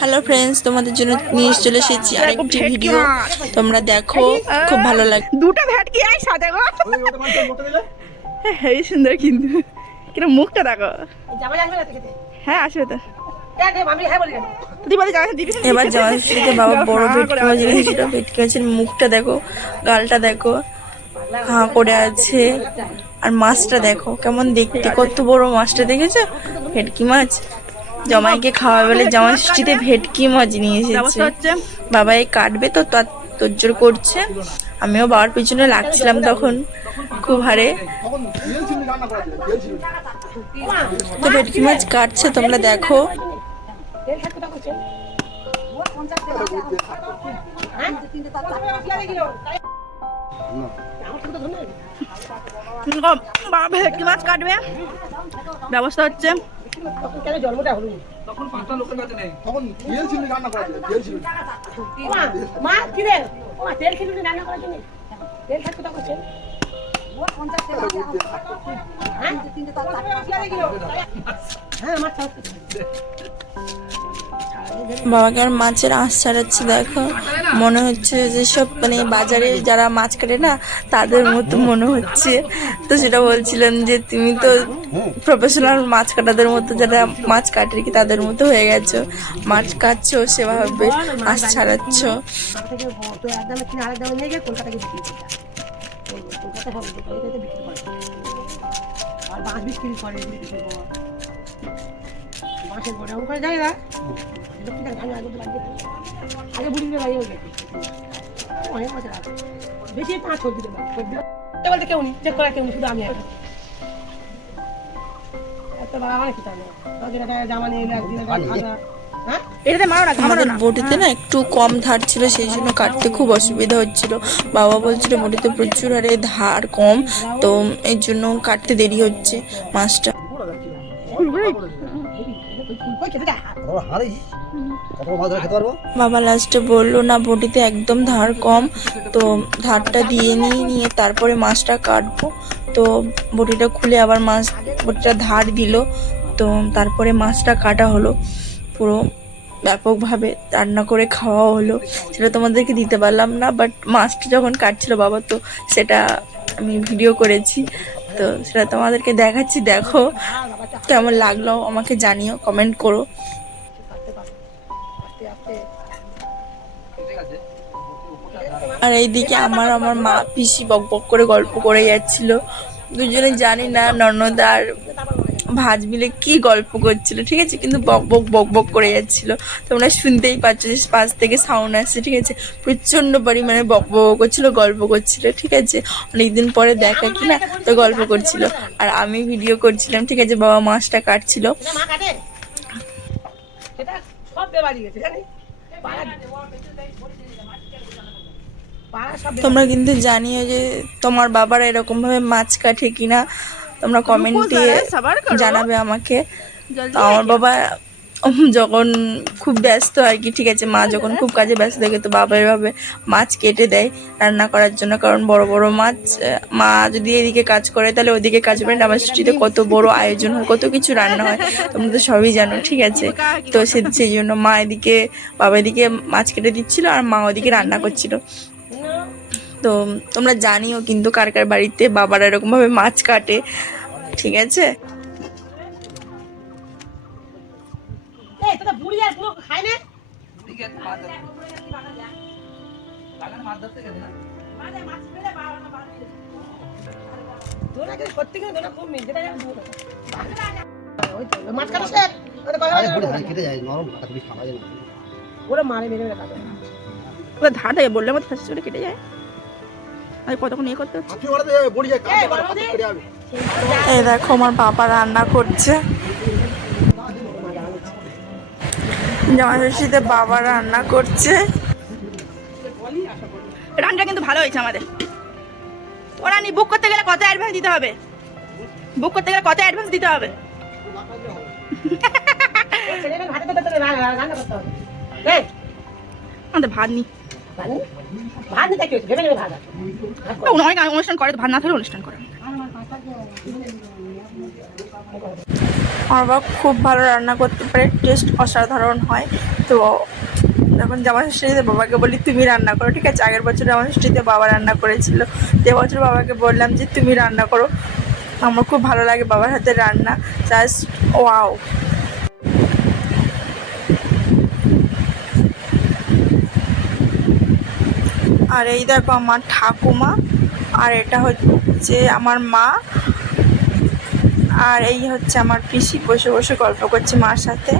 Hello friends, তোমাদের জন্য নিয়ে চলে এসেছি আরেকটি ভিডিও। তোমরা দেখো, খুব ভালো লাগে। দুটো ভেটকি একসাথে গো, হেবি সুন্দর কিন্তু। কিরকম মুখটা দেখো। হ্যাঁ আসবে তো। এবার জয়শ্রীতে বাবা বড় ভেটকি মাছ এনেছিল। ভেটকি মাছের মুখটা দেখো, গালটা দেখো, হাঁ করে আছে। আর মাছটা দেখো কেমন দেখতে, কত বড় মাছটা দেখেছো? ভেটকি মাছ জামাইকে খাওয়া বলে জামাই ষষ্ঠীতে ভেটকি মাছ নিয়ে এসেছে। বাবাই কাটবে তো তোড়জোড় করছে। আমিও বাবার পিছনে লাগছিলাম তখন খুব হারে। তো ভেটকি মাছ কাটছে, তোমরা দেখো। বাবা ভেটকি মাছ কাটবে, ব্যবস্থা হচ্ছে। তখন পাঁচটা লোকের কাছে নেই, তখন তেল ছিল রান্না করার জন্য, তেল ছিল মা কি রে ও তেল ছিল রান্না করার জন্য, তেল থাকতো তখন তেল ও 50 টাকা হ্যাঁ 3 টাকা 4 কিলো হ্যাঁ মাছ বাবাকে আর মাছের আঁশ ছাড়াচ্ছে। দেখো, মনে হচ্ছে যে সব মানে বাজারে যারা মাছ কাটে না তাদের মতো মনে হচ্ছে। তো সেটা বলছিলেন যে তুমি তো প্রফেশনাল মাছ কাটাদের মতো, যারা মাছ কাটে কি তাদের মতো হয়ে গেছো। মাছ কাটছো সেভাবে আঁশ ছাড়াচ্ছ। আর মাছ বিক্রি করে মাছের বড় করে যায় না আগে বুড়ি গাড়ি হয়ে গেছে অনেক মাছ আছে বেশি 5 ছবি দিতে বলতে কেউ নেই, চেক করা কেউ শুধু আমি এত বাবা মানে কি জানে তোদের জামা নিয়ে একদিন হ্যাঁ এটাতে মারো না, আমাদের বটিতে না একটু কম ধার ছিল, সেই জন্য কাটতে খুব অসুবিধা হচ্ছিল। বাবা বলছিল বটিতে প্রচুর হারে ধার কম, তো এর জন্য কাটতে দেরি হচ্ছে মাছটা। বাবা লাস্টে বললো না বটিতে একদম ধার কম, তো ধারটা দিয়ে নিয়ে তারপরে মাছটা কাটবো। তো বটিটা খুলে আবার বটিটা ধার দিল, তো তারপরে মাছটা কাটা হলো। পুরো ব্যাপকভাবে রান্না করে খাওয়া হলো। সেটা তোমাদেরকে দিতে পারলাম না, বাট মাছটা যখন কাটছিল বাবা, তো সেটা আমি ভিডিও করেছি, তো সেটা তোমাদেরকে দেখাচ্ছি। দেখো কেমন লাগলো আমাকে জানিও, কমেন্ট করো। আর এইদিকে আমার মা পিসি বক করে গল্প করে যাচ্ছিল। দুজনে জানি না ননদ আর ভাজ মিলে কি গল্প করছিল, ঠিক আছে, কিন্তু বক করে যাচ্ছিল। তোমরা শুনতেই পাচ্ছ যে পাশ থেকে সাউন্ড আসছে, ঠিক আছে। প্রচন্ড পরিমাণে বক করছিল, গল্প করছিল, ঠিক আছে। অনেকদিন পরে দেখা কিনা, তো গল্প করছিল আর আমি ভিডিও করছিলাম, ঠিক আছে। বাবা মাছটা কাটছিল। তোমরা কিন্তু জানিও যে তোমার বাবার এরকম ভাবে মাছ কাটে কিনা, তোমরা কমেন্টে জানাবে আমাকে। তো আমার বাবা যখন খুব ব্যস্ত আর কি, ঠিক আছে, মা যখন খুব কাজে ব্যস্ত থাকে, তো বাবা এভাবে মাছ কেটে দেয় রান্না করার জন্য। কারণ বড় বড় মাছ মা যদি এদিকে কাজ করে তাহলে ওদিকে কাজ করে। আমার সৃষ্টিতে কত বড় আয়োজন হয়, কত কিছু রান্না হয়, তোমরা তো সবই জানো, ঠিক আছে। তো সেই জন্য মা এদিকে, বাবা এদিকে মাছ কেটে দিচ্ছিল আর মা ওদিকে রান্না করছিল। তো তোমরা জানিও কিন্তু কার কার বাড়িতে বাবারা এরকম ভাবে মাছ কাটে, ঠিক আছে। ধার দেয় বললে মতো ফাঁসি চলে কেটে যায়। আর কতক্ষণ ইয়ে করতে হচ্ছে। এই দেখো আমার বাবা রান্না করছে। জামাষষ্ঠীতে বাবা রান্না করছে। রান্নাটা কিন্তু ভালো হয়েছে আমাদের। ওরা নি বুক করতে গেলে কত অ্যাডভান্স দিতে হবে? বুক করতে গেলে কত অ্যাডভান্স দিতে হবে? আমাদের ভাত নি, অনেক অনুষ্ঠান করে, ভাত না থাকলে অনুষ্ঠান করে। আমার বাবা খুব ভালো রান্না করতে পারে, টেস্ট অসাধারণ হয়। তো যখন জামাই ষষ্ঠীতে বাবাকে বলি তুমি রান্না করো, ঠিক আছে। আগের বছর জামাই ষষ্ঠীতে বাবা রান্না করেছিল, তো এবছর বাবাকে বললাম যে তুমি রান্না করো। আমার খুব ভালো লাগে বাবার হাতে রান্না, জাস্ট ওয়াও। আর এই দেখো আমার ঠাকুমা, আর এটা হচ্ছে আমার মা, আর এই হচ্ছে আমার পিসি বসে বসে গল্প করছে মার সাথে।